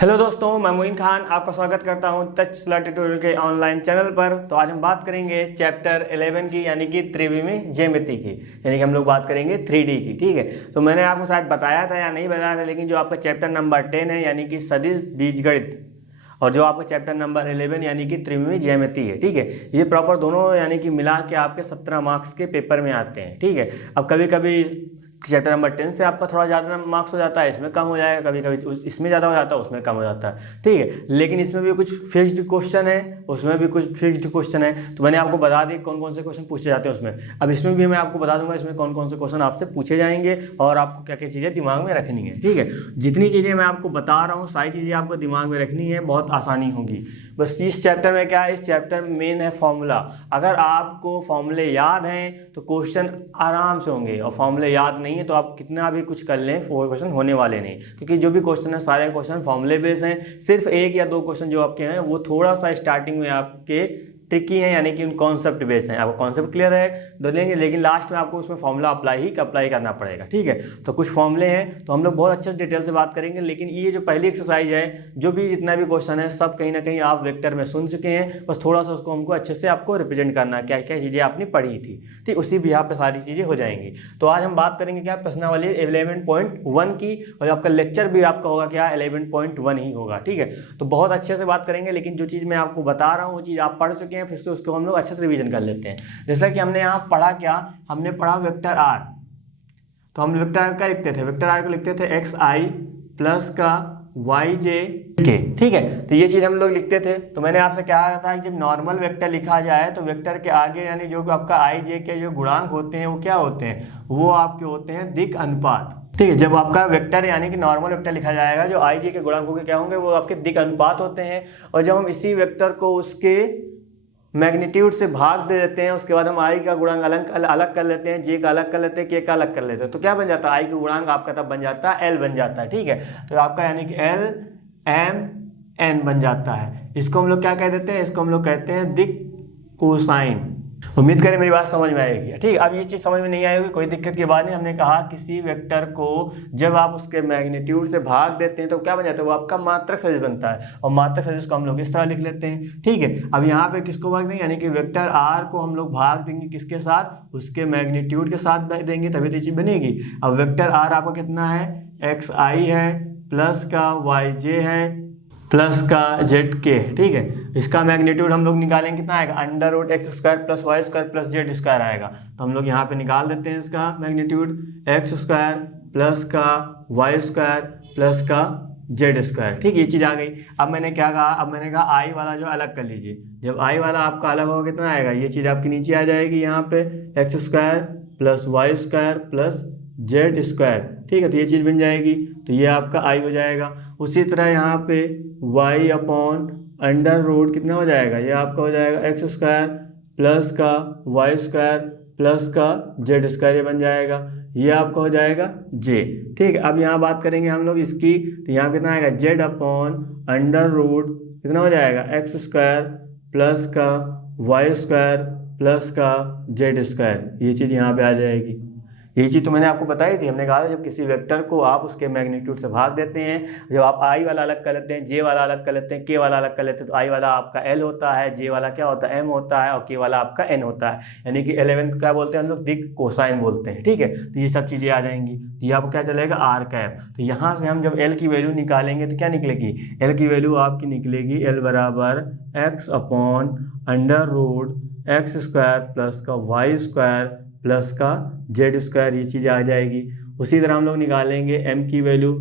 Hello दोस्तों, मैं मोइन खान आपका स्वागत करता हूं तक्षशिला ट्यूटोरियल के ऑनलाइन चैनल पर। तो आज हम बात करेंगे चैप्टर 11 की, यानी कि त्रिविमी ज्यामिति की, यानी कि हम लोग बात करेंगे 3D की। ठीक है, तो मैंने आपको शायद बताया था या नहीं बताया था, लेकिन जो आपका चैप्टर नंबर 10 है यानी कि सदिश बीजगणित, और जो आपका चैप्टर नंबर 11 यानी कि त्रिविमी ज्यामिति है, ठीक है, ये प्रॉपर दोनों यानी कि मिला के आपके 17 मार्क्स के पेपर में आते हैं। ठीक है, अब कभी कभी चैप्टर नंबर 10 से आपका थोड़ा ज़्यादा मार्क्स हो जाता है, इसमें कम हो जाएगा, कभी कभी इसमें ज़्यादा हो जाता है, उसमें कम हो जाता है। ठीक है, लेकिन इसमें भी कुछ फिक्स्ड क्वेश्चन है, उसमें भी कुछ फिक्स्ड क्वेश्चन है। तो मैंने आपको बता दी कौन कौन से क्वेश्चन पूछे जाते हैं उसमें। अब इसमें भी मैं आपको बता दूंगा इसमें कौन कौन से क्वेश्चन आपसे पूछे जाएंगे और आपको क्या क्या चीज़ें दिमाग में रखनी है। ठीक है, जितनी चीज़ें मैं आपको बता रहा हूँ सारी चीज़ें आपको दिमाग में रखनी है, बहुत आसानी होगी। बस इस चैप्टर में क्या है, इस चैप्टर में मेन है फॉर्मूला। अगर आपको फॉर्मूले याद हैं तो क्वेश्चन आराम से होंगे, और फॉर्मूले याद नहीं है तो आप कितना भी कुछ कर लें क्वेश्चन होने वाले नहीं, क्योंकि जो भी क्वेश्चन है सारे क्वेश्चन फॉर्मूले बेस हैं। सिर्फ एक या दो क्वेश्चन जो आपके हैं वो थोड़ा सा स्टार्टिंग में आपके ट्रिकी है, यानी कि उन कॉन्सेप्ट बेस हैं। आपको कॉन्सेप्ट क्लियर है तो लेंगे, लेकिन लास्ट में आपको उसमें फॉर्मूला अप्लाई करना पड़ेगा। ठीक है, तो कुछ फॉर्मूले हैं तो हम लोग बहुत अच्छे से डिटेल से बात करेंगे। लेकिन ये जो पहली एक्सरसाइज है, जो भी जितना भी क्वेश्चन है सब कहीं ना कहीं आप वेक्टर में सुन चुके हैं, बस थोड़ा सा उसको हमको अच्छे से आपको रिप्रेजेंट करना है, क्या क्या चीज़ें आपने पढ़ी थी। ठीक, उसी भी यहाँ पे सारी चीज़ें हो जाएंगी। तो आज हम बात करेंगे क्या, प्रश्नावली 11.1 की, और आपका लेक्चर भी आपका होगा क्या, 11.1 ही होगा। ठीक है, तो बहुत अच्छे से बात करेंगे। लेकिन जो चीज़ मैं आपको बता रहा हूँ वो चीज़ आप पढ़ चुके हैं, फिर से उसको हम लोग अच्छे से रिवीजन कर लेते हैं। जैसा कि हमने यहाँ पढ़ा क्या, हमने पढ़ा वेक्टर आर। तो हम वेक्टर आर क्या लिखते थे, वेक्टर आर को लिखते थे एक्स आई प्लस का वाई जे के। ठीक है, तो ये चीज हम लोग लिखते थे। तो मैंने आपसे क्या कहा था कि जब नॉर्मल वेक्टर लिखा जाए तो वेक्टर के आगे यानी जो आपका आई जे के जो गुणांक होते हैं वो क्या होते हैं, वो आपके होते हैं दिक् अनुपात। ठीक है, जब आपका वेक्टर यानी कि नॉर्मल वेक्टर लिखा जाएगा, जो आई जे के गुणांक होंगे क्या होंगे, वो आपके दिक् अनुपात होते हैं। और जब हम इसी वेक्टर को उसके मैग्नीट्यूड से भाग दे देते हैं, उसके बाद हम आई का गुणांक अलग कर लेते हैं, जे का अलग कर लेते हैं, के का अलग कर लेते हैं, तो क्या बन जाता है, आई का गुणांक आपका तब बन जाता है एल बन जाता है। ठीक है, तो आपका यानी कि एल एम एन बन जाता है। इसको हम लोग क्या कह देते हैं, इसको हम लोग कहते हैं दिक् कोसाइन। उम्मीद करें मेरी बात समझ में आएगी। ठीक, अब ये चीज़ समझ में नहीं आएगी कोई दिक्कत की बात नहीं। हमने कहा किसी वेक्टर को जब आप उसके मैग्नीट्यूड से भाग देते हैं तो क्या बन जाता है, वो आपका मात्रक सदिश बनता है, और मात्रक सदिश को हम लोग इस तरह लिख लेते हैं। ठीक है, अब यहाँ पे किसको भाग देंगे, यानी कि वेक्टर आर को हम लोग भाग देंगे किसके साथ, उसके मैग्नीट्यूड के साथ देंगे, तभी तो चीज़ बनेगी। अब वेक्टर आर आपका कितना है, एक्स आई है प्लस का वाई जे है प्लस का जेड के। ठीक है, इसका मैग्नीट्यूड हम लोग निकालेंगे कितना आएगा, under root X square plus Y square plus Z square आएगा। तो हम लोग यहाँ पे निकाल देते हैं इसका मैग्नीट्यूड, एक्स स्क्वायर प्लस का वाई स्क्वायर प्लस का जेड स्क्वायर। ठीक, ये चीज़ आ गई। अब मैंने क्या कहा, अब मैंने कहा आई वाला जो अलग कर लीजिए। जब आई वाला आपका अलग होगा कितना आएगा, ये चीज़ आपकी नीचे आ जाएगी, यहाँ पे X square plus Y square plus Z square. ठीक है, तो ये चीज़ बन जाएगी, तो ये आपका आई हो जाएगा। उसी तरह यहाँ पे वाई अपॉन अंडर रूट कितना हो जाएगा, ये आपका हो जाएगा एक्स स्क्वायर प्लस का वाई स्क्वायर प्लस का जेड स्क्वायर, ये बन जाएगा, ये आपका हो जाएगा जे। ठीक है, अब यहाँ बात करेंगे हम लोग इसकी, तो यहाँ कितना आएगा, जेड अपॉन अंडर रूट कितना हो जाएगा, एक्स स्क्वायर प्लस का वाई स्क्वायर प्लस का जेड स्क्वायर, ये चीज़ यहाँ पे आ जाएगी। ये चीज़ तो मैंने आपको बताई थी। हमने कहा था जब किसी वेक्टर को आप उसके मैग्नीट्यूड से भाग देते हैं, जब आप आई वाला अलग कर लेते हैं, जे वाला अलग कर लेते हैं, के वाला अलग कर लेते हैं, तो आई वाला आपका एल होता है, जे वाला क्या होता है, एम होता है, और के वाला आपका एन होता है। यानी कि 11 को क्या बोलते हैं हम लोग, दिक् कोसाइन बोलते हैं। ठीक है, तो ये सब चीज़ें आ जाएंगी। तो ये आपको क्या चलेगा, आर कैप। तो यहाँ से हम जब एल की वैल्यू निकालेंगे तो क्या निकलेगी, एल की वैल्यू आपकी निकलेगी एल बराबर X upon under root X square plus का वाई स्क्वायर प्लस का जेड स्क्वायर, ये चीज़ आ जाएगी। उसी तरह हम लोग निकालेंगे m की वैल्यू,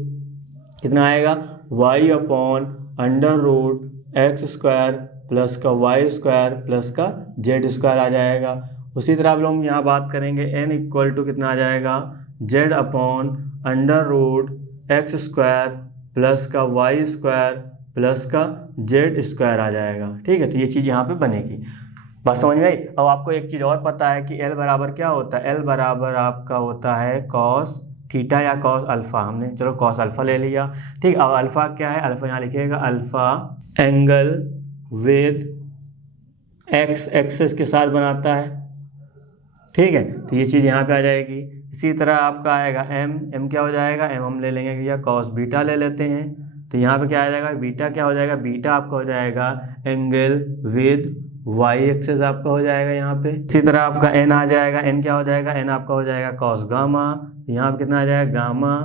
कितना आएगा, y upon under root X square plus का वाई स्क्वायर प्लस का जेड स्क्वायर आ जाएगा। उसी तरह हम लोग यहाँ बात करेंगे n इक्वल टू कितना आ जाएगा, z upon under root X square plus का वाई स्क्वायर प्लस का जेड स्क्वायर आ जाएगा। ठीक है, तो ये चीज़ यहाँ पे बनेगी। बात समझ में आई। अब आपको एक चीज़ और पता है कि एल बराबर क्या होता है, एल बराबर आपका होता है कॉस थीटा या कॉस अल्फा। हमने चलो कॉस अल्फा ले लिया। ठीक, अब अल्फा क्या है, अल्फा यहाँ लिखिएगा, alpha angle with X axis के साथ बनाता है। ठीक है, तो ये चीज़ यहाँ पे आ जाएगी। इसी तरह आपका आएगा एम, एम क्या हो जाएगा, एम हम ले लेंगे या कॉस बीटा ले लेते हैं, तो यहाँ पे क्या आ जाएगा, बीटा क्या हो जाएगा, बीटा आपका हो जाएगा एंगल विद वाई एक्सेस आपका हो जाएगा यहाँ पे। इसी तरह आपका एन आ जाएगा, एन क्या हो जाएगा, एन आपका हो जाएगा कॉस गामा, यहाँ पे कितना आ जाएगा गामा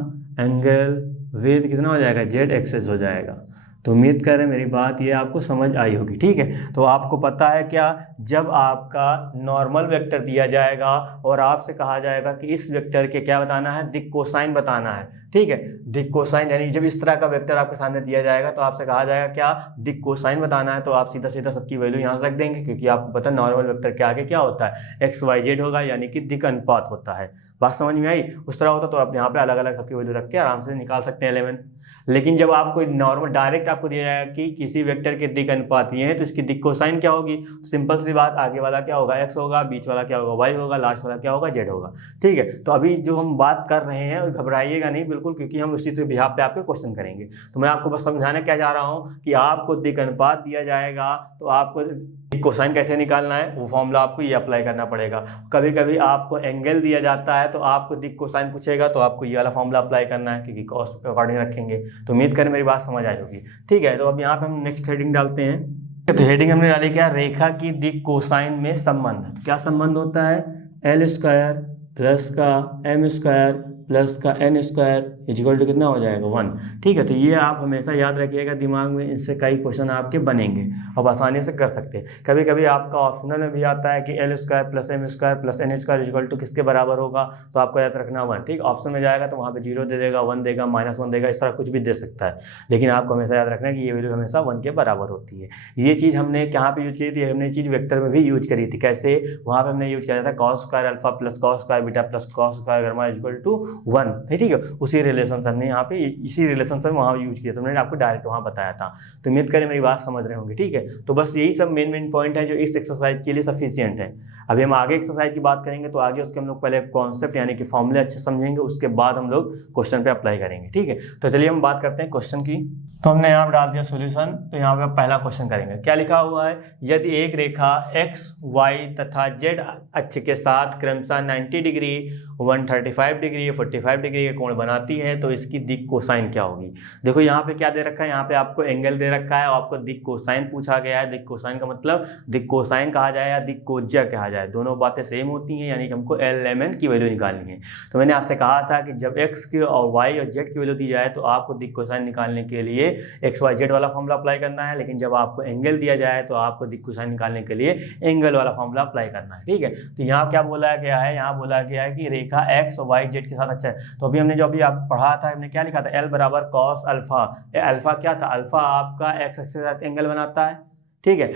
एंगल विद कितना हो जाएगा जेड एक्सेस हो जाएगा। तो उम्मीद करें मेरी बात ये आपको समझ आई होगी, ठीक है। तो आपको पता है क्या, जब आपका नॉर्मल वेक्टर दिया जाएगा और आपसे कहा जाएगा कि इस वेक्टर के क्या बताना है, दिक् कोसाइन बताना है, ठीक है। दिक् कोसाइन यानी जब इस तरह का वेक्टर आपके सामने दिया जाएगा तो आपसे कहा जाएगा क्या, दिक् कोसाइन बताना है, तो आप सीधा सीधा सबकी वैल्यू यहाँ से रख देंगे, क्योंकि आपको पता है नॉर्मल वेक्टर के आगे क्या होता है, एक्स वाई जेड होगा, यानी कि दिक् अनुपात होता है। बात समझ में आई? उस तरह होता तो आप यहाँ पे अलग अलग सबकी वैल्यू रख के आराम से निकाल सकते हैं एलिमेंट। लेकिन जब आपको नॉर्मल डायरेक्ट आपको दिया जाएगा कि किसी वेक्टर के दिक् अनुपात ये है, तो इसकी दिक् कोसाइन क्या होगी, सिंपल सी बात, आगे वाला क्या होगा एक्स होगा, बीच वाला क्या होगा वाई होगा, लास्ट वाला क्या होगा जेड होगा, ठीक है। तो अभी जो हम बात कर रहे हैं घबराइएगा नहीं बिल्कुल, क्योंकि हम उसी तो बिहाफ पे आपके क्वेश्चन करेंगे। तो मैं आपको बस समझाना क्या चाह रहा हूँ कि आपको दिक् अनुपात दिया जाएगा तो आपको दिक् कोसाइन कैसे निकालना है, वो फॉर्मूला आपको ये अप्लाई करना पड़ेगा। कभी कभी आपको एंगल दिया जाता है तो आपको दिक् कोसाइन पूछेगा तो आपको ये वाला फॉर्मूला अप्लाई करना है, क्योंकि कॉस्ट के अकॉर्डिंग रखेंगे। तो उम्मीद करें मेरी बात समझ आई होगी, ठीक है। तो अब यहाँ पे हम नेक्स्ट हेडिंग डालते हैं। तो हेडिंग हमने डाली क्या, रेखा की दिक् कोसाइन में संबंध। तो क्या संबंध होता है, एल स्क्वायर प्लस का एम स्क्वायर प्लस का एन स्क्वायर इक्वल टू कितना हो जाएगा 1, ठीक है। तो ये आप हमेशा याद रखिएगा दिमाग में, इनसे कई क्वेश्चन आपके बनेंगे, अब आसानी से कर सकते हैं। कभी कभी आपका ऑप्शनल में भी आता है कि L square plus M square plus N square equal to किसके बराबर होगा, तो आपको याद रखना 1, ठीक। ऑप्शन में जाएगा तो वहाँ पे 0 दे देगा, 1 देगा, -1 देगा, इस तरह कुछ भी दे सकता है, लेकिन आपको हमेशा याद रखना है कि ये वैल्यू हमेशा 1 के बराबर होती है। ये चीज़ हमने कहाँ पर यूज की थी, हमने चीज़ वेक्टर में भी यूज करी थी। कैसे, वहाँ पर हमने यूज किया था cos square alpha plus cos square beta plus cos square gamma equal to 1, ठीक है। उसी रिलेशन से हमने यहाँ पे इसी रिलेशन से वहाँ यूज किया, तो मैंने आपको डायरेक्ट वहाँ बताया था। तो उम्मीद करें मेरी बात समझ रहे होंगे, ठीक है। तो बस यही सब मेन पॉइंट है जो इस एक्सरसाइज के लिए सफिशिएंट है। अभी हम आगे एक्सरसाइज की बात करेंगे, तो आगे उसके हम लोग पहले कॉन्सेप्ट यानी कि फॉर्मूले अच्छे समझेंगे, उसके बाद हम लोग क्वेश्चन पे अप्लाई करेंगे, ठीक है। तो चलिए हम बात करते हैं क्वेश्चन की। तो हमने यहाँ पर डाल दिया सोल्यूशन। तो यहाँ पे पहला क्वेश्चन करेंगे, क्या लिखा हुआ है, यदि एक रेखा x, y तथा z अक्ष के साथ क्रमशः 90 डिग्री, 135 डिग्री, 45 डिग्री का कोण बनाती है तो इसकी दिक् कोसाइन क्या होगी। देखो यहाँ पे क्या दे रखा है, यहाँ पे आपको एंगल दे रखा है और आपको दिक् कोसाइन पूछा गया है। दिक् कोसाइन का मतलब दिक् कोसाइन कहा जाए या दिक् कोज्या कहा जाए, दोनों बातें सेम होती हैं, यानी कि हमको LMN की वैल्यू निकालनी है। तो मैंने आपसे कहा था कि जब x की और y और z की वैल्यू दी जाए तो आपको दिक् कोसाइन निकालने के लिए XYZ वाला फॉर्मूला अप्लाई करना है, लेकिन जब आपको एंगल दिया जाए तो आपको दिक् कोसाइन निकालने के लिए एंगल वाला फॉर्मूला अप्लाई करना है, ठीक है। तो यहाँ क्या बोला गया है, यहाँ बोला गया है कि रेखा x और y z के साथ अच्छा है। तो अभी हमने जो अभी आप पढ़ा था, हमने क्या लिखा था, L बराबर कॉस अल्फा। अल्फा क्या था, अल्फा आपका x एक्सिस के साथ एंगल बनाता है, ठीक है।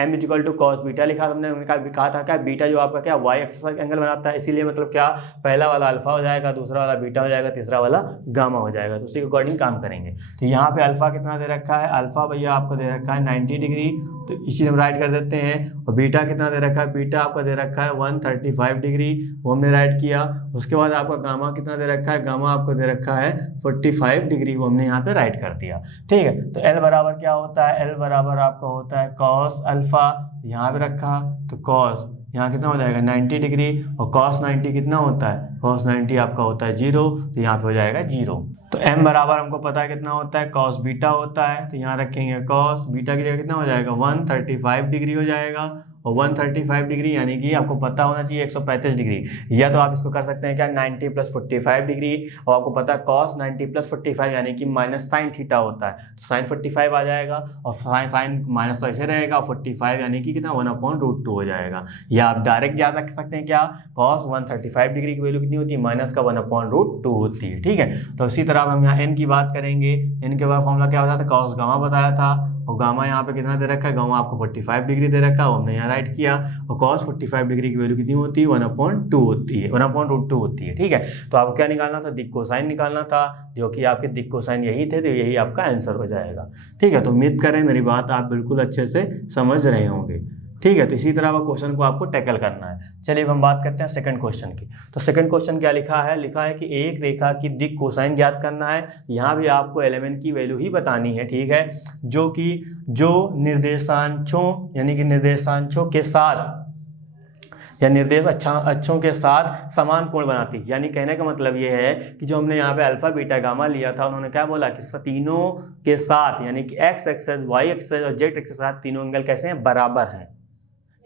m equal to cos beta लिखा हमने कहा था क्या, बीटा जो आपका क्या y एक्सिस का एंगल बनाता है, इसीलिए मतलब क्या, पहला वाला अल्फा हो जाएगा, दूसरा वाला बीटा हो जाएगा, तीसरा वाला गामा हो जाएगा। तो उसी के अकॉर्डिंग काम करेंगे। तो यहाँ पे अल्फा कितना दे रखा है, अल्फा भैया आपको दे रखा है 90 डिग्री, तो इसी हम राइट कर देते हैं। और बीटा कितना दे रखा है, बीटा आपका दे रखा है 135 डिग्री, वो हमने राइट किया। उसके बाद आपका गामा कितना दे रखा है, गामा आपको दे रखा है 45 डिग्री, वो हमने यहाँ पे राइट कर दिया, ठीक है। तो L बराबर क्या होता है, L बराबर आपका होता है कॉस अल्फा, यहाँ पे रखा तो कॉस यहाँ कितना हो जाएगा 90 डिग्री, और कॉस 90 कितना होता है, कॉस 90 आपका होता है 0, तो यहाँ पे हो जाएगा 0। तो m बराबर हमको पता है कितना होता है, कॉस बीटा होता है, तो यहाँ रखेंगे कॉस बीटा की जगह कितना हो जाएगा 135 डिग्री हो जाएगा, और 135 डिग्री यानी कि आपको पता होना चाहिए 135 डिग्री, या तो आप इसको कर सकते हैं क्या 90 प्लस 45 डिग्री, और आपको पता है कॉस 90 प्लस 45 यानी कि माइनस साइन थीटा होता है, तो साइन 45 आ जाएगा, और साइन माइनस तो ऐसे रहेगा, 45 यानी कि कितना 1/√2 हो जाएगा। या आप डायरेक्ट याद रख सकते हैं क्या, कॉस 135 डिग्री की वैल्यू कितनी होती है, माइनस का 1/√2 होती है, ठीक है। तो इसी तरह हम यहाँ n की बात करेंगे। n के बाद फॉर्मूला क्या होता था, कॉस गामा बताया था, और गामा यहाँ पे कितना दे रखा है, गामा आपको 45 डिग्री दे रखा है, वो हमने यहाँ राइट किया। और कॉस 45 डिग्री की वैल्यू कितनी होती है, 1/2 होती है, 1/√2 होती है, ठीक है। तो आपको क्या निकालना था, दिक् कोसाइन निकालना था, जो कि आपके दिक् कोसाइन यही थे, तो यही आपका आंसर हो जाएगा, ठीक है। तो उम्मीद करें मेरी बात आप बिल्कुल अच्छे से समझ रहे होंगे, ठीक है। तो इसी तरह का क्वेश्चन को आपको टैकल करना है। चलिए अब हम बात करते हैं सेकंड क्वेश्चन की। तो सेकंड क्वेश्चन क्या लिखा है, लिखा है कि एक रेखा की दिक् कोसाइन ज्ञात करना है। यहाँ भी आपको एलिमेंट की वैल्यू ही बतानी है, ठीक है, जो निर्देशांशों यानी कि निर्देशांशों के साथ या निर्देश अक्षों के साथ समान कोण बनाती है। यानी कहने का मतलब ये है कि जो हमने यहाँ पे अल्फा बीटा गामा लिया था, उन्होंने क्या बोला कि तीनों के साथ यानी कि एक्स एक्सेस वाई एक्सेस और जेड एक्सेस के साथ तीनों एंगल कैसे हैं, बराबर हैं।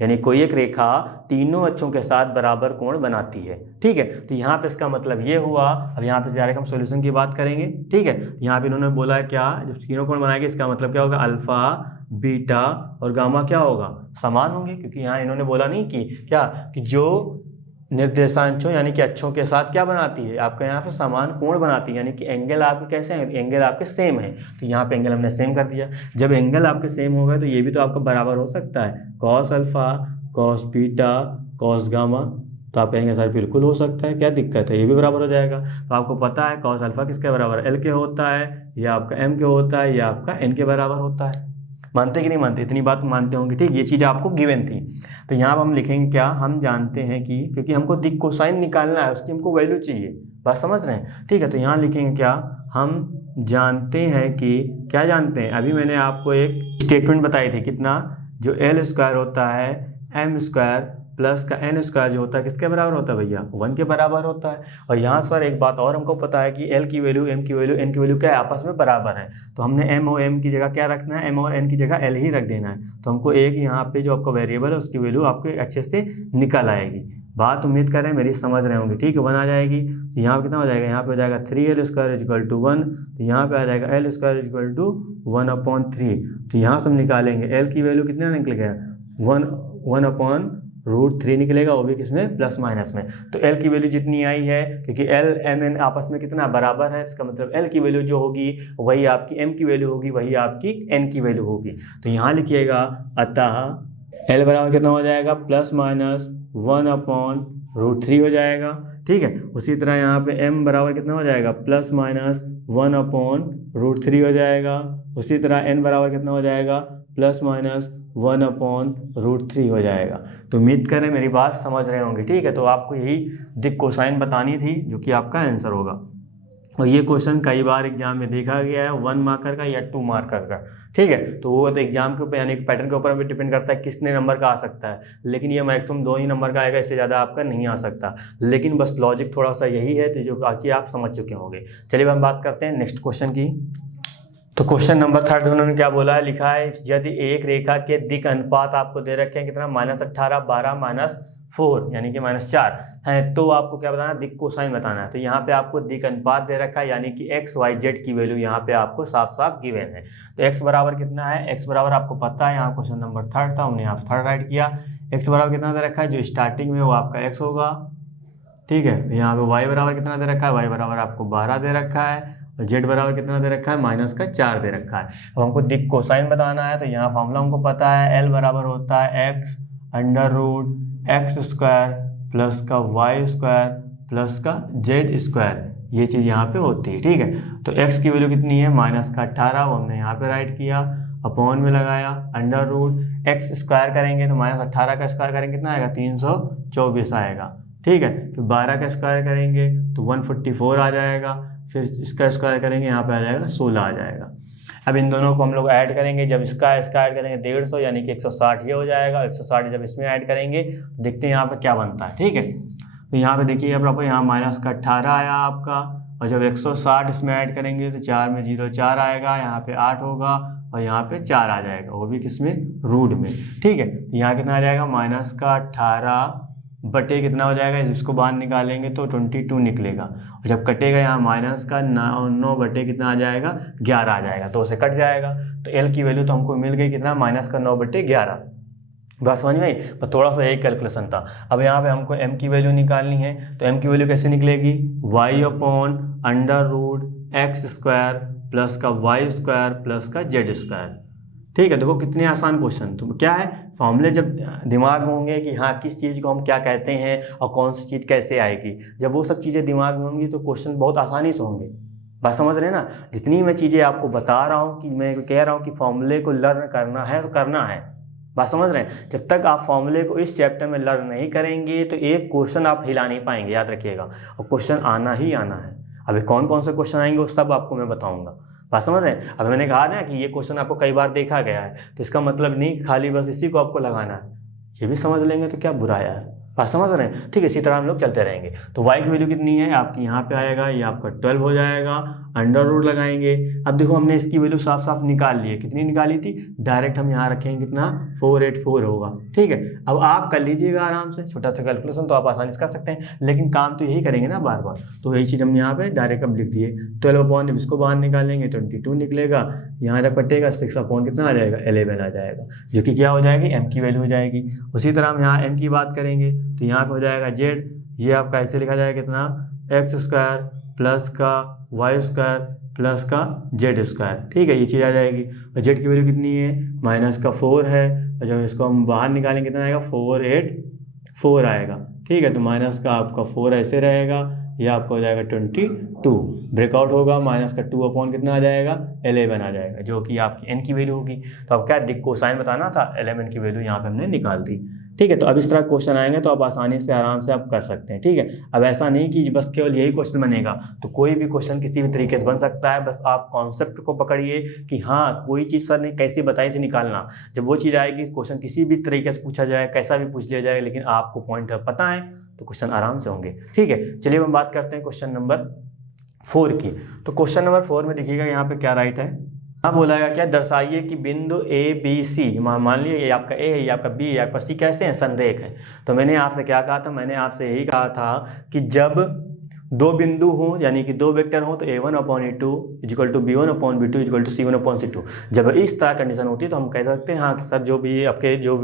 यानी कोई एक रेखा तीनों अक्षों के साथ बराबर कोण बनाती है। ठीक है, तो यहाँ पे इसका मतलब ये हुआ। अब यहाँ पे डायरेक्ट हम सॉल्यूशन की बात करेंगे। ठीक है, यहाँ पे इन्होंने बोला क्या, जब तीनों कोण बनाएंगे इसका मतलब क्या होगा, अल्फा बीटा और गामा क्या होगा, समान होंगे। क्योंकि यहाँ इन्होंने बोला नहीं कि क्या, कि जो निर्देशांशों यानी कि अक्षों के साथ क्या बनाती है, आपका यहाँ पे समान कोण बनाती है। यानी कि एंगल आपके कैसे हैं, एंगल आपके सेम है। तो यहाँ पे एंगल हमने सेम कर दिया। जब एंगल आपके सेम हो गए तो ये भी तो आपका बराबर हो सकता है, cos alpha cos beta cos gamma. तो आप कहेंगे सर बिल्कुल हो सकता है, क्या दिक्कत है, ये भी बराबर हो जाएगा। तो आपको पता है कॉस अल्फा किसके बराबर, एल के होता है, या आपका एम के होता है, या आपका एन के बराबर होता है। मानते कि नहीं मानते, इतनी बात मानते होंगे। ठीक, ये चीज़ आपको गिवन थी। तो यहाँ पर हम लिखेंगे क्या, हम जानते हैं कि, क्योंकि हमको दिक कोसाइन निकालना है, उसकी हमको वैल्यू चाहिए, बात समझ रहे हैं। ठीक है, तो यहाँ लिखेंगे क्या, हम जानते हैं कि, क्या जानते हैं, अभी मैंने आपको एक स्टेटमेंट बताई थी, कितना, जो एल स्क्वायर होता है एम स्क्वायर प्लस का एन स्क्वायर जो होता है किसके बराबर होता है भैया, 1 के बराबर होता है। और यहाँ सर एक बात और हमको पता है कि एल की वैल्यू एम की वैल्यू एन की वैल्यू क्या है, आपस में बराबर है। तो हमने एम और एम की जगह क्या रखना है, एम और एन की जगह एल ही रख देना है। तो हमको एक यहाँ पे जो आपका वेरिएबल है उसकी वैल्यू आपको अच्छे से निकल आएगी। बात उम्मीद करें मेरी समझ रहे होंगे। ठीक है, 1 आ जाएगी। तो यहाँ कितना हो जाएगा, यहाँ पे हो जाएगा 3l स्क्वायर इक्वल टू 1। तो यहाँ पे आ जाएगा l स्क्वायर इक्वल टू 1/3। तो यहाँ से हम निकालेंगे l की वैल्यू कितना निकल गया, 1/√3 निकलेगा, वो भी किसमें, प्लस माइनस में। तो l की वैल्यू जितनी आई है, क्योंकि l m n आपस में कितना बराबर है, इसका मतलब l की वैल्यू जो होगी वही आपकी m की वैल्यू होगी, वही आपकी n की वैल्यू होगी। तो यहाँ लिखिएगा, अतः l बराबर कितना हो जाएगा, प्लस माइनस 1/√3 हो जाएगा। ठीक है, उसी तरह यहाँ पे m बराबर कितना हो जाएगा, प्लस माइनस 1/√3 हो जाएगा। उसी तरह n बराबर कितना हो जाएगा, प्लस माइनस 1/√3 हो जाएगा। तो उम्मीद करें मेरी बात समझ रहे होंगे। ठीक है, तो आपको यही दिक कोसाइन बतानी थी, जो कि आपका आंसर होगा। और ये क्वेश्चन कई बार एग्जाम में देखा गया है, 1 मार्कर का या 2 मार्कर का। ठीक है, तो वो तो एग्जाम के ऊपर यानी कि पैटर्न के ऊपर भी डिपेंड करता है कितने नंबर का आ सकता है। लेकिन ये मैक्सिमम 2 ही नंबर का आएगा, इससे ज़्यादा आपका नहीं आ सकता। लेकिन बस लॉजिक थोड़ा सा यही है, तो जो बाकी आप समझ चुके होंगे। चलिए हम बात करते हैं नेक्स्ट क्वेश्चन की। तो क्वेश्चन नंबर 3 उन्होंने क्या बोला है, लिखा है, यदि एक रेखा के दिक अनुपात आपको दे रखे हैं कितना, -18 12 -4 यानी कि -4 है, तो आपको क्या बताना है, दिक कोसाइन बताना है। तो यहाँ पे आपको दिक अनुपात दे रखा है, यानी कि एक्स वाई जेड की वैल्यू यहाँ पे आपको साफ साफ गिवन है। तो एक्स बराबर कितना है, एक्स बराबर आपको पता है, यहाँ क्वेश्चन नंबर 3 था, हमने यहाँ पे 3 राइट किया। एक्स बराबर कितना दे रखा है, जो स्टार्टिंग में वो आपका एक्स होगा। ठीक है, यहाँ पे वाई बराबर कितना दे रखा है, वाई बराबर आपको 12 दे रखा है, और जेड बराबर कितना दे रखा है, -4 दे रखा है। अब हमको दिक कोसाइन बताना है, तो यहाँ फॉर्मूला हमको पता है, एल बराबर होता है x√x स्क्वायर प्लस का y स्क्वायर प्लस का z स्क्वायर, ये चीज़ यहाँ पे होती है। ठीक है, तो x की वैल्यू कितनी है, -18, वो हमने यहाँ पे राइट किया, अपॉन में लगाया, √x स्क्वायर करेंगे तो -18 का स्क्वायर करेंगे कितना आएगा, 324 आएगा। ठीक है, फिर 12 का स्क्वायर करेंगे तो 144 आ जाएगा, फिर इसका स्क्वायर करेंगे यहाँ पे आ जाएगा 16 आ जाएगा। अब इन दोनों को हम लोग ऐड करेंगे, जब इसका ऐड करेंगे 150 यानी कि 160 ये हो जाएगा। 160 जब इसमें ऐड करेंगे तो देखते हैं यहाँ पे क्या बनता है। ठीक है, तो यहाँ पे देखिए प्रॉपर यहाँ -18 आया आपका, और जब 160 इसमें ऐड करेंगे तो 4 में 0 4 आएगा, यहाँ पे 8 होगा, और यहाँ पे 4 आ जाएगा, वो भी किसमें, रूट में। ठीक है, तो यहाँ कितना आ जाएगा, -18 बटे कितना हो जाएगा, इसको बाहर निकालेंगे तो 22 निकलेगा, और जब कटेगा यहाँ -9 बटे कितना आ जाएगा, 11 आ जाएगा, तो उसे कट जाएगा। तो एल की वैल्यू तो हमको मिल गई कितना, -9 बटे 11। बात समझ में आई, पर थोड़ा सा यही कैलकुलेशन था। अब यहाँ पे हमको m की वैल्यू निकालनी है, तो m की वैल्यू कैसे निकलेगी, y/√x स्क्वायर प्लस का y स्क्वायर प्लस का z स्क्वायर। ठीक है, देखो कितने आसान क्वेश्चन। तो क्या है, फॉर्मूले जब दिमाग में होंगे कि हाँ किस चीज़ को हम क्या कहते हैं और कौन सी चीज़ कैसे आएगी, जब वो सब चीज़ें दिमाग में होंगी तो क्वेश्चन बहुत आसानी से होंगे। बात समझ रहे हैं ना, जितनी मैं चीज़ें आपको बता रहा हूँ, कि मैं कह रहा हूँ कि फॉर्मूले को लर्न करना है तो करना है। बात समझ रहे हैं, जब तक आप फॉर्मूले को इस चैप्टर में लर्न नहीं करेंगे तो एक क्वेश्चन आप हिला नहीं पाएंगे, याद रखिएगा। और क्वेश्चन आना ही आना है। अभी कौन कौन से क्वेश्चन आएंगे वो सब आपको मैं बताऊंगा। बात समझ रहे हैं। अब मैंने कहा ना कि ये क्वेश्चन आपको कई बार देखा गया है, तो इसका मतलब नहीं खाली बस इसी को आपको लगाना है, ये भी समझ लेंगे तो क्या बुरा है यार। बात समझ रहे हैं, ठीक है। इसी तरह हम लोग चलते रहेंगे। तो y की वैल्यू कितनी है आपकी यहाँ पे आएगा, ये आपका 12 हो जाएगा, अंडर रूट लगाएंगे। अब देखो हमने इसकी वैल्यू साफ साफ निकाल ली है, कितनी निकाली थी, डायरेक्ट हम यहाँ रखेंगे कितना 484 होगा, ठीक है। अब आप कर लीजिएगा आराम से, छोटा सा कैलकुलेशन तो आप आसानी से कर सकते हैं, लेकिन काम तो यही करेंगे ना बार बार। तो यही चीज़ हम यहाँ पे डायरेक्ट अब लिख दिए। 12 जब इसको बाहर निकालेंगे 22 निकलेगा, यहाँ जब कटेगा 6 अपॉन कितना आ जाएगा 11 आ जाएगा, जो कि क्या हो जाएगी m की वैल्यू हो जाएगी। उसी तरह हम यहाँ n की बात करेंगे तो यहाँ पे हो जाएगा z, ये आपका ऐसे लिखा जाएगा कितना x² प्लस का y² प्लस का z², ठीक है, ये चीज़ आ जाएगी। और z की वैल्यू कितनी है -4 है, और जब इसको हम बाहर निकालेंगे कितना आएगा 484 आएगा, ठीक है। तो माइनस का आपका 4 ऐसे रहेगा, ये आपका हो जाएगा 22, ब्रेकआउट होगा, -2 अपॉन कितना आ जाएगा 11 आ जाएगा, जो कि आपकी n की वैल्यू होगी। तो अब क्या कोसाइन बताना था, 11 की वैल्यू यहाँ पे हमने निकाल दी, ठीक है। तो अब इस तरह क्वेश्चन आएंगे तो आप आसानी से आराम से आप कर सकते हैं, ठीक है। अब ऐसा नहीं कि बस केवल यही क्वेश्चन बनेगा, तो कोई भी क्वेश्चन किसी भी तरीके से बन सकता है, बस आप कॉन्सेप्ट को पकड़िए कि हाँ कोई चीज़ सर ने कैसे बताई थी निकालना, जब वो चीज़ आएगी क्वेश्चन किसी भी तरीके से पूछा जाए, कैसा भी पूछ लिया जाए, लेकिन आपको पॉइंट पता है तो क्वेश्चन आराम से होंगे, ठीक है। चलिए हम बात करते हैं क्वेश्चन नंबर 4 की। तो क्वेश्चन नंबर 4 में देखिएगा यहाँ पे क्या राइट है, हाँ बोला गया क्या, दर्शाइए कि बिंदु ए बी सी, मान लीजिए ये आपका ए है, ये आपका बी है, आपका सी कैसे हैं, संरेख है। तो मैंने आपसे क्या कहा था, मैंने आपसे यही कहा था कि जब दो बिंदु हों यानी कि दो वेक्टर हों तो a1/a2 equal to b1/b2 equal to c1/c2। जब इस तरह कंडीशन होती है तो हम कह सकते हैं हाँ कि सर जो भी आपके जो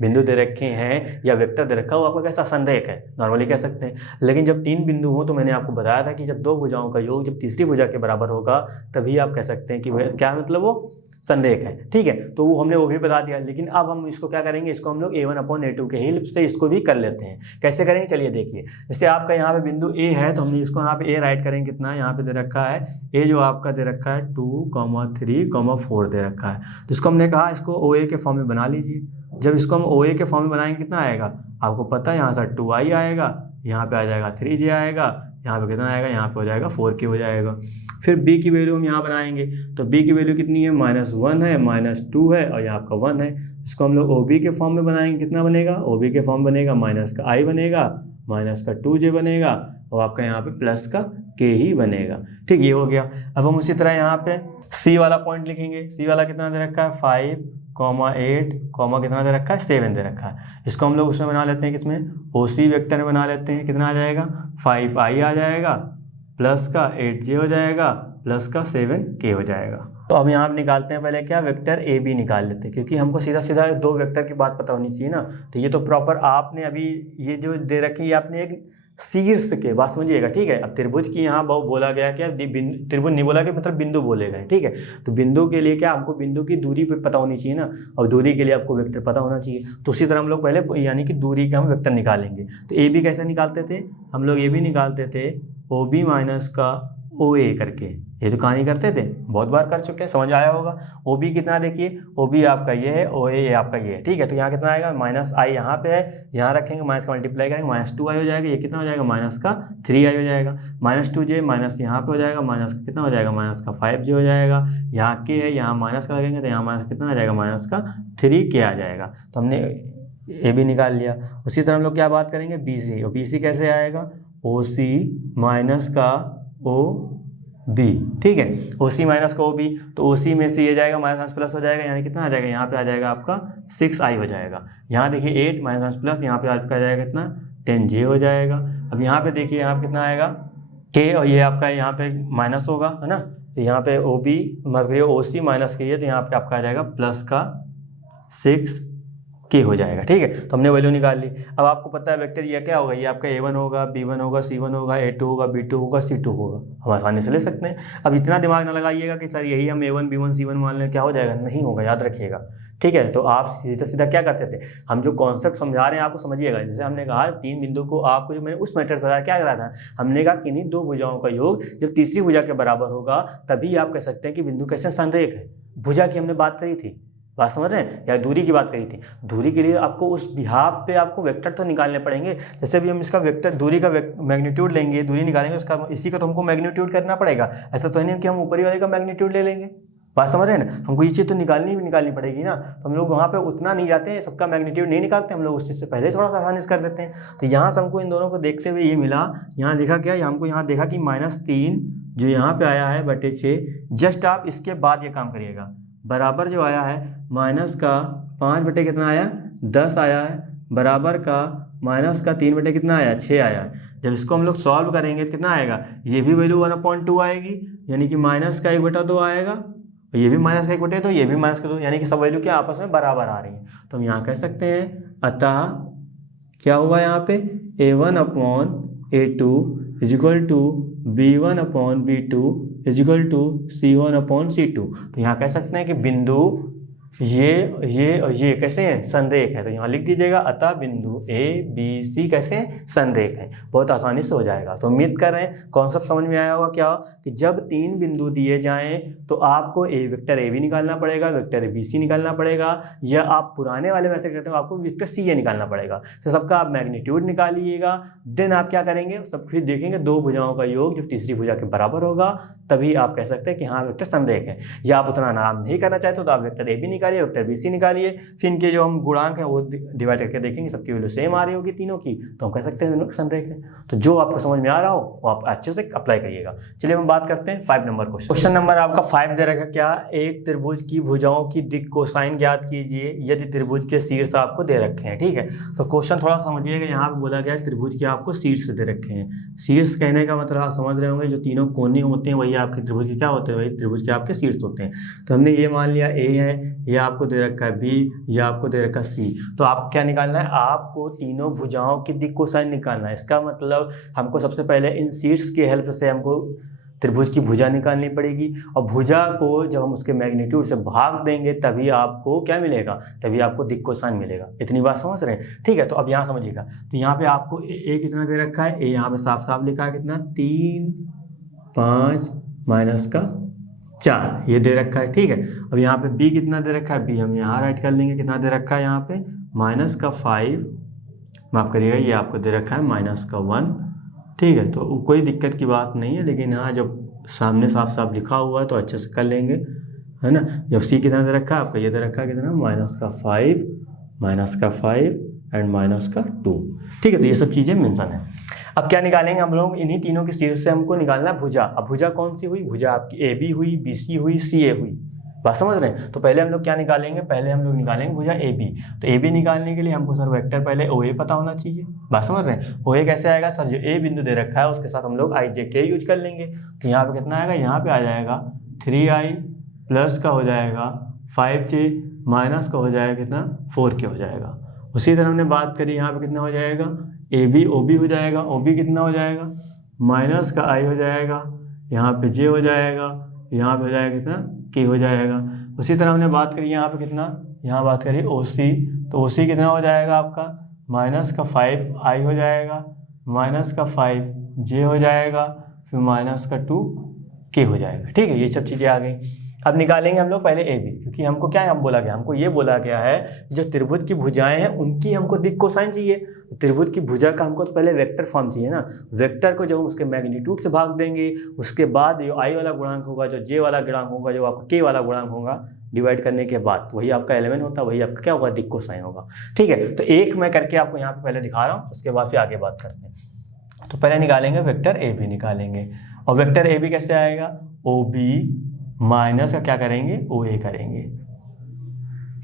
बिंदु दे रखे हैं या वेक्टर दे रखा है वो आपका कैसा संरेख है, नॉर्मली कह सकते हैं। लेकिन जब 3 बिंदु हों तो मैंने आपको बताया था कि जब दो भुजाओं का योग जब तीसरी भुजा के बराबर होगा तभी आप कह सकते हैं कि क्या मतलब वो संरेख है, ठीक है। तो वो हमने वो भी बता दिया, लेकिन अब हम इसको क्या करेंगे, इसको हम लोग a1/a2 के हेल्प से इसको भी कर लेते हैं। कैसे करेंगे चलिए देखिए, जैसे आपका यहाँ पे बिंदु ए है तो हमने इसको यहाँ पे ए राइट करेंगे, कितना यहाँ पे दे रखा है ए, जो आपका दे रखा है 2, 3, 4 दे रखा है। तो इसको हमने कहा इसको OA के फॉर्म में बना लीजिए। जब इसको हम OA के फॉर्म में बनाएंगे कितना आएगा आपको पता है, यहाँ से 2i आएगा, यहाँ पे आ जाएगा 3j आएगा, यहाँ पे कितना आएगा, यहाँ पे हो जाएगा 4k हो जाएगा। फिर b की वैल्यू हम यहाँ बनाएंगे तो b की वैल्यू कितनी है, -1 है, -2 है और यहाँ आपका 1 है। इसको हम लोग OB के फॉर्म में बनाएंगे, कितना बनेगा, OB के फॉर्म बनेगा -i बनेगा, -2j बनेगा और आपका यहाँ पे +k ही बनेगा, ठीक, ये हो गया। अब हम उसी तरह यहाँ पे c वाला पॉइंट लिखेंगे। c वाला कितना दे रखा है 5, 8, कितना दे रखा है 7 दे रखा है। इसको हम लोग उसमें बना लेते हैं, किसमें OC वेक्टर में बना लेते हैं। कितना आ जाएगा 5i आ जाएगा, प्लस का 8j हो जाएगा, प्लस का 7k हो जाएगा। तो अब यहाँ निकालते हैं, पहले क्या वेक्टर AB निकाल लेते हैं, क्योंकि हमको सीधा सीधा दो वेक्टर की बात पता होनी चाहिए ना। तो ये तो प्रॉपर आपने अभी ये जो दे रखी है आपने एक शीर्ष के बात समझिएगा, ठीक है। अब त्रिभुज की यहाँ बोला गया क्या, त्रिभुज नहीं बोला कि मतलब बिंदु बोले गए, ठीक है। तो बिंदु के लिए क्या हमको बिंदु की दूरी पे पता होनी चाहिए ना, और दूरी के लिए आपको वेक्टर पता होना चाहिए। तो उसी तरह हम लोग पहले यानी कि दूरी का हम वेक्टर निकालेंगे। तो ए बी कैसे निकालते थे हम लोग, ए बी निकालते थे OB माइनस का OA करके, ये तो कहानी करते थे, बहुत बार कर चुके हैं, समझ आया होगा। OB कितना देखिए, OB आपका ये है, OA ये आपका ये है, ठीक है। तो यहाँ कितना आएगा -i यहाँ पे है, यहाँ रखेंगे माइनस का मल्टीप्लाई करेंगे -2i हो जाएगा, ये कितना हो जाएगा -3i हो जाएगा, -2j माइनस यहाँ पे हो जाएगा, माइनस का कितना हो जाएगा -5j हो जाएगा, यहाँ k है, यहाँ माइनस का लगेंगे तो यहाँ माइनस कितना आ जाएगा -3k आ जाएगा। तो हमने AB निकाल लिया। उसी तरह हम लोग क्या बात करेंगे BC, और BC कैसे आएगा OC माइनस का OB, ठीक है, OC माइनस का OB। तो OC में से ये जाएगा माइनस प्लस हो जाएगा, यानी कितना आ जाएगा, यहाँ पे आ जाएगा आपका 6i हो जाएगा। यहाँ देखिए 8 माइनस प्लस, यहाँ पे आपका आ जाएगा कितना 10j हो जाएगा। अब यहाँ पे देखिए यहाँ पे कितना आएगा k, और ये आपका यहाँ पे माइनस होगा, है ना। तो यहाँ पे OB मतलब OC माइनस के, तो यहाँ पे आपका आ जाएगा प्लस का 6k हो जाएगा, ठीक है। तो हमने वैल्यू निकाल ली। अब आपको पता है वेक्टर ये क्या होगा, ये आपका A1 होगा, B1 होगा, C1 होगा, A2 होगा, B2 होगा, C2 होगा, हम आसानी से ले सकते हैं। अब इतना दिमाग ना लगाइएगा कि सर यही हम A1 B1 C1 मान लें, क्या हो जाएगा, नहीं होगा, याद रखिएगा, ठीक है। तो आप सीधा सीधा क्या करते थे, हम जो कॉन्सेप्ट समझा रहे हैं आपको समझिएगा। जैसे हमने कहा 3 बिंदु को आपको, जो मैंने उस मैटर बताया क्या करा था, हमने कहा किन्हीं दो भुजाओं का योग जब तीसरी भुजा के बराबर होगा तभी आप कह सकते हैं कि बिंदु कैसे संरेख है। भुजा की हमने बात करी थी, बात समझ रहे हैं, या दूरी की बात करी थी। दूरी के लिए आपको उस बिहाफ पे आपको वेक्टर तो निकालने पड़ेंगे। जैसे भी हम इसका वेक्टर दूरी का मैग्नीट्यूड लेंगे, दूरी निकालेंगे, उसका इसी का तो हमको मैग्नीट्यूड करना पड़ेगा। ऐसा तो नहीं कि हम ऊपरी वाले का मैग्नीट्यूड ले लेंगे, बात समझ रहे हैं ना। हमको ये चीज़ तो निकालनी पड़ेगी ना, तो हम लोग वहाँ पे उतना नहीं जाते हैं, सबका मैग्नीट्यूड नहीं निकालते, हम लोग उस चीज़ से पहले थोड़ा सा आसानी से कर देते हैं। तो यहाँ से हमको इन दोनों को देखते हुए ये मिला, यहाँ लिखा क्या, हमको यहाँ देखा कि -3 जो यहाँ पे आया है बटे 6, जस्ट आप इसके बाद ये काम करिएगा, बराबर जो आया है माइनस का 5 बटे कितना आया 10 आया है, बराबर का माइनस का 3 बटे कितना आया 6 आया है। जब इसको हम लोग सॉल्व करेंगे तो कितना आएगा, ये भी वैल्यू 1/2 आएगी, यानी कि माइनस का 1/2 आएगा, ये भी माइनस का 1/2, ये भी माइनस का 2, यानी कि सब वैल्यू क्या आपस में बराबर आ रही है। तो हम यहाँ कह सकते हैं अतः क्या हुआ यहाँ पे A1/A2 = B1/B2 = C1/C2। तो यहाँ कह सकते हैं कि बिंदु ये कैसे हैं, संरेख है। तो यहाँ लिख दीजिएगा अतः बिंदु ABC कैसे हैं, संरेख हैं। बहुत आसानी से हो जाएगा। तो उम्मीद कर रहे हैं कॉन्सेप्ट समझ में आया होगा क्या, कि जब 3 बिंदु दिए जाएं तो आपको वेक्टर AB निकालना पड़ेगा, वेक्टर BC निकालना पड़ेगा, या आप पुराने वाले मेथड करते हो आपको वेक्टर CA निकालना पड़ेगा। तो सबका आप मैग्नीट्यूड निकालिएगा, देन आप क्या करेंगे, सब फिर देखेंगे 2 भुजाओं का योग जब तीसरी भुजा के बराबर होगा, तभी आप कह सकते हैं कि हाँ वेक्टर संरेख है। या आप उतना नाम नहीं करना चाहते तो आप वेक्टर AB निकालिए, वेक्टर BC निकालिए, फिर इनके जो हम गुणांक हैं वो डिवाइड करके देखेंगे, सबकी वैल्यू सेम आ रही होगी तीनों की, तो हम कह सकते हैं संरेख है। तो जो आपको समझ में आ रहा हो वो आप अच्छे से अप्लाई करिएगा। चलिए हम बात करते हैं 5 नंबर क्वेश्चन नंबर आपका 5 दे रखा क्या, एक त्रिभुज की भुजाओं की दिक् कोसाइन ज्ञात कीजिए यदि त्रिभुज के शीर्ष आपको दे रखे हैं। ठीक है, तो क्वेश्चन थोड़ा समझिएगा। यहाँ पे बोला गया त्रिभुज के आपको शीर्ष दे रखे हैं। शीर्ष कहने का मतलब आप समझ रहे होंगे जो तीनों कोने होते हैं वही आपके त्रिभुज के क्या होते हैं, वही त्रिभुज के आपके शीर्ष होते हैं। तो हमने ये मान लिया A है, ये आपको दे रखा है B, ये आपको दे रखा है C। तो आपको क्या निकालना है, आपको तीनों भुजाओं की दिक् कोसाइन निकालना है। इसका मतलब हमको सबसे पहले इन शीर्ष की हेल्प से हमको त्रिभुज की भुजा निकालनी पड़ेगी, और भुजा को जब हम उसके मैग्नीट्यूड से भाग देंगे तभी आपको क्या मिलेगा, तभी आपको दिक् कोसाइन मिलेगा। इतनी बात समझ रहे हैं। ठीक है, तो अब यहाँ समझिएगा। तो यहाँ पे आपको A कितना दे रखा है, A यहाँ पे साफ साफ लिखा है कितना 3 5 माइनस का 4 ये दे रखा है। ठीक है, अब यहाँ पे B कितना दे रखा है, B हम यहाँ राइट कर लेंगे, कितना दे रखा है यहाँ पे माइनस का 5, माफ करिएगा ये आपको दे रखा है माइनस का 1। ठीक है, तो कोई दिक्कत की बात नहीं है, लेकिन यहाँ जब सामने साफ साफ लिखा हुआ है तो अच्छे से कर लेंगे, है ना। जब C कितना दे रखा है आपका, ये दे रखा है कितना माइनस का 5 एंड माइनस का 2। ठीक है, तो ये सब चीज़ें मेंशन है। अब क्या निकालेंगे हम लोग, इन्हीं तीनों के शीर्ष से हमको निकालना है भुजा। अब भुजा कौन सी हुई, भुजा आपकी AB हुई, BC हुई, CA हुई। बात समझ रहे हैं। तो पहले हम लोग क्या निकालेंगे, पहले हम लोग निकालेंगे भुजा AB। तो AB निकालने के लिए हमको सर वेक्टर पहले OA पता होना चाहिए। बात समझ रहे हैं। OA कैसे आएगा सर, जो A बिंदु दे रखा है उसके साथ हम लोग IJK यूज कर लेंगे। तो यहाँ पे कितना आएगा, यहाँ पे आ जाएगा 3I प्लस का हो जाएगा 5J माइनस का हो जाएगा कितना 4K हो जाएगा। उसी तरह हमने बात करी, यहाँ पे कितना हो जाएगा AB OB हो जाएगा, OB कितना हो जाएगा माइनस का I हो जाएगा, यहाँ पे J हो जाएगा, यहाँ पे हो जाएगा कितना K हो जाएगा। उसी तरह हमने बात करी यहाँ पे कितना, यहाँ बात करी OC, तो OC कितना हो जाएगा आपका माइनस का 5I हो जाएगा, माइनस का 5J हो जाएगा, फिर माइनस का 2K हो जाएगा। ठीक है, ये सब चीज़ें आ गई। अब निकालेंगे हम लोग पहले AB, क्योंकि हमको क्या हम बोला गया, हमको ये बोला गया है जो त्रिभुज की भुजाएं हैं उनकी हमको दिक् कोसाइन चाहिए। तो त्रिभुज की भुजा का हमको तो पहले वेक्टर फॉर्म चाहिए ना। वेक्टर को जब हम उसके मैग्नीट्यूड से भाग देंगे, उसके बाद जो I वाला गुणांक होगा, जो J वाला गुणांक होगा, जो आपका K वाला गुणांक होगा, डिवाइड करने के बाद वही आपका एलिमेंट होता है, वही आपका क्या होगा दिक् कोसाइन होगा। ठीक है, तो एक मैं करके आपको यहाँ पे पहले दिखा रहा हूँ, उसके बाद फिर आगे बात करते हैं। तो पहले निकालेंगे वेक्टर AB निकालेंगे, और वेक्टर AB कैसे आएगा, OB माइनस का क्या करेंगे OA करेंगे।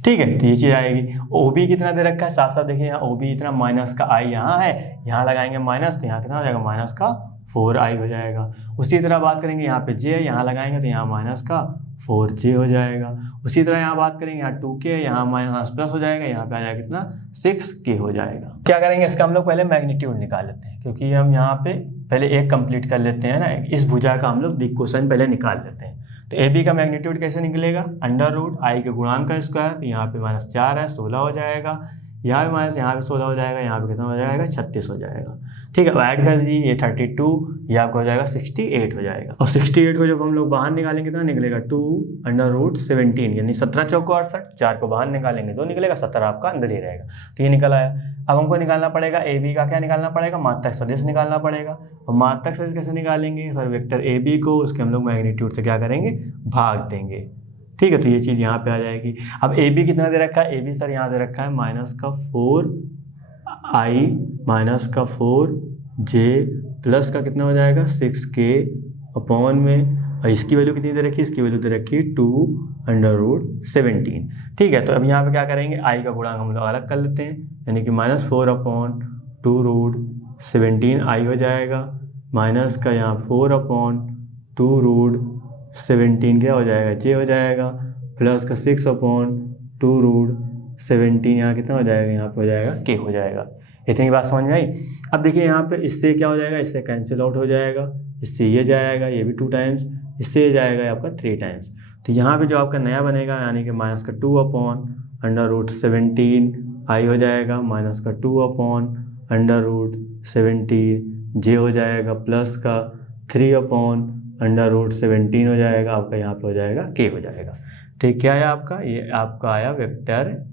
ठीक है, तो ये चीज़ आएगी। OB कितना दे रखा है, साफ साफ देखिए यहाँ OB इतना माइनस का I यहाँ है, यहाँ लगाएंगे माइनस, तो यहाँ कितना हो जाएगा माइनस का 4I हो जाएगा। उसी तरह बात करेंगे यहाँ पे J है, यहाँ लगाएंगे तो यहाँ माइनस का 4J हो जाएगा। उसी तरह यहाँ बात करेंगे यहाँ 2K है, यहाँ माइनस प्लस हो जाएगा, यहाँ पे आ जाएगा कितना 6K हो जाएगा। क्या करेंगे, इसका हम लोग पहले मैग्नीट्यूड निकाल लेते हैं, क्योंकि हम यहाँ पे पहले एक कंप्लीट कर लेते हैं ना, इस भुजा का हम लोग दिक् कोसाइन पहले निकाल लेते हैं। तो AB का मैग्नीट्यूड कैसे निकलेगा, अंडर रूट I के गुणांक का स्क्वायर, तो यहाँ पे -4 है 16 हो जाएगा, यहाँ पे माइनस यहाँ पे 16 हो जाएगा, यहाँ पे कितना हो जाएगा 36 हो जाएगा। ठीक है, अब ऐड कर दीजिए, ये 32 ये आपको हो जाएगा 68 हो जाएगा। और 68 को जब हम लोग बाहर निकालेंगे कितना निकलेगा 2√17 यानी 17 चौको 68, 4 को बाहर निकालेंगे 2 निकलेगा, 17 आपका अंदर ही रहेगा। तो ये निकल आया। अब हमको निकालना पड़ेगा AB का, क्या निकालना पड़ेगा, मात्रक सदिश निकालना पड़ेगा। और मात्रक सदिश कैसे निकालेंगे सर, वेक्टर AB को उसके हम लोग मैग्नीट्यूड से क्या करेंगे भाग देंगे। ठीक है, तो ये चीज़ यहाँ पे आ जाएगी। अब ए बी कितना दे रखा है, ए बी सर यहाँ दे रखा है -4i -4j प्लस का कितना हो जाएगा 6k अपॉन में, और इसकी वैल्यू कितनी दे रखी है, इसकी वैल्यू दे रखी है 2√17। ठीक है, तो अब यहाँ पे क्या करेंगे, आई का गुणांक हम लोग अलग कर लेते हैं, यानी कि -4/2√17 आई हो जाएगा, माइनस का यहाँ 4/2√17 क्या हो जाएगा, जे हो जाएगा, प्लस का 6/2√17 यहाँ कितना हो जाएगा, यहाँ पे हो जाएगा के हो जाएगा। इतनी बात समझ में आई। अब देखिए यहाँ पे इससे क्या हो जाएगा, इससे कैंसिल आउट हो जाएगा, इससे ये जाएगा, ये भी 2 टाइम्स, इससे ये जाएगा आपका 3 टाइम्स। तो यहाँ पे जो आपका नया बनेगा यानी कि -2/√17 आई हो जाएगा, -2/√17 जे हो जाएगा, प्लस का 3/√17 हो जाएगा, आपका यहाँ पे हो जाएगा के हो जाएगा। ठीक, क्या है आपका, ये आपका आया वेक्टर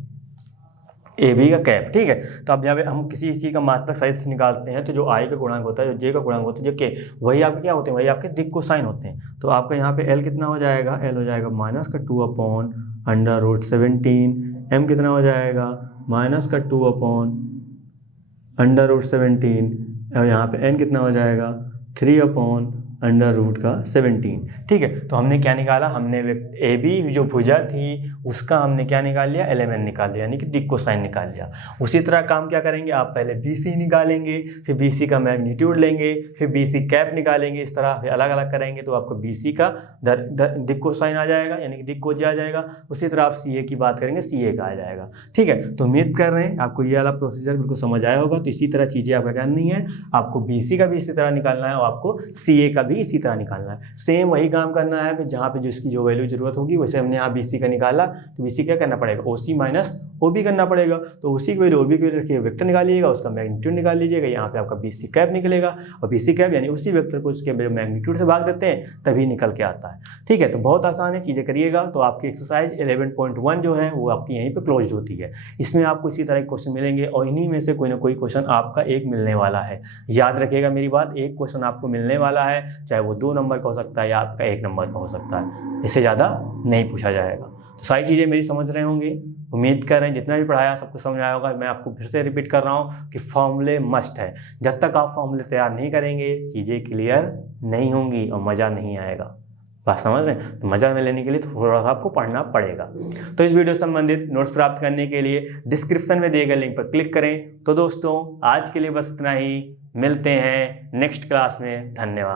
ए बी का कैप। ठीक है, तो अब यहाँ पे हम किसी चीज़ का मात्रक सहित से निकालते हैं, तो जो आई का गुणांक होता है, जो जे का गुणांक होता है, जो के, वही आपके क्या होते हैं, वही आपके दिक् कोसाइन होते हैं। तो आपका यहाँ पे एल कितना हो जाएगा, एल हो जाएगा -2/√17, एम कितना हो जाएगा -2/√17, और यहाँ पे एन कितना हो जाएगा 3/√17। ठीक है, तो हमने क्या निकाला, हमने ए बी जो भुजा थी उसका हमने क्या निकाल लिया, एलिमेंट निकाल लिया, यानी कि दिक् कोसाइन निकाल लिया। उसी तरह काम क्या करेंगे, आप पहले बी सी निकालेंगे, फिर बी सी का मैग्नीट्यूड लेंगे, फिर बी सी कैप निकालेंगे, इस तरह फिर अलग अलग करेंगे तो आपको बी सी का दिक् कोसाइन आ जाएगा, यानी कि दिक् कोज आ जाएगा। उसी तरह आप सी ए की बात करेंगे, सी ए का आ जाएगा। ठीक है, तो उम्मीद कर रहे हैं आपको ये वाला प्रोसीजर बिल्कुल समझ आया होगा। तो इसी तरह चीज़ें आपका करनी है, आपको बी सी का भी इसी तरह निकालना है और आपको सी ए का भी इसी तरह निकालना है। सेम वही काम करना है, फिर जहाँ पे जिसकी जो वैल्यू जरूरत होगी, वैसे हमने यहाँ BC का निकाला तो BC क्या करना पड़ेगा, OC माइनस OB करना पड़ेगा। तो उसी की वैल्यू OB की वैल्यू रखिए, वेक्टर निकालिएगा, उसका मैग्नीट्यूड निकाल लीजिएगा, यहाँ पे आपका BC कैप निकलेगा, और BC कैप यानी उसी वेक्टर को उसके मैग्नीट्यूड से भाग देते हैं तभी निकल के आता है। ठीक है, तो बहुत आसान है, चीज़ें करिएगा। तो आपकी एक्सरसाइज 11.1 जो है वो आपकी यहीं पर क्लोज होती है। इसमें आपको इसी तरह के क्वेश्चन मिलेंगे और इन्हीं में से कोई ना कोई क्वेश्चन आपका एक मिलने वाला है। याद रखिएगा मेरी बात, एक क्वेश्चन आपको मिलने वाला है, चाहे वो 2 नंबर का हो सकता है या आपका 1 नंबर का हो सकता है, इससे ज़्यादा नहीं पूछा जाएगा। तो सारी चीज़ें मेरी समझ रहे होंगे, उम्मीद कर रहे हैं जितना भी पढ़ाया सबको समझ आया होगा। मैं आपको फिर से रिपीट कर रहा हूँ कि फॉर्मूले मस्ट है, जब तक आप फॉर्मूले तैयार नहीं करेंगे चीज़ें क्लियर नहीं होंगी और मज़ा नहीं आएगा। बात समझ रहे हैं, तो मज़ा में लेने के लिए थोड़ा सा आपको पढ़ना पड़ेगा। तो इस वीडियो से संबंधित नोट्स प्राप्त करने के लिए डिस्क्रिप्शन में दिए गए लिंक पर क्लिक करें। तो दोस्तों आज के लिए बस इतना ही, मिलते हैं नेक्स्ट क्लास में, धन्यवाद।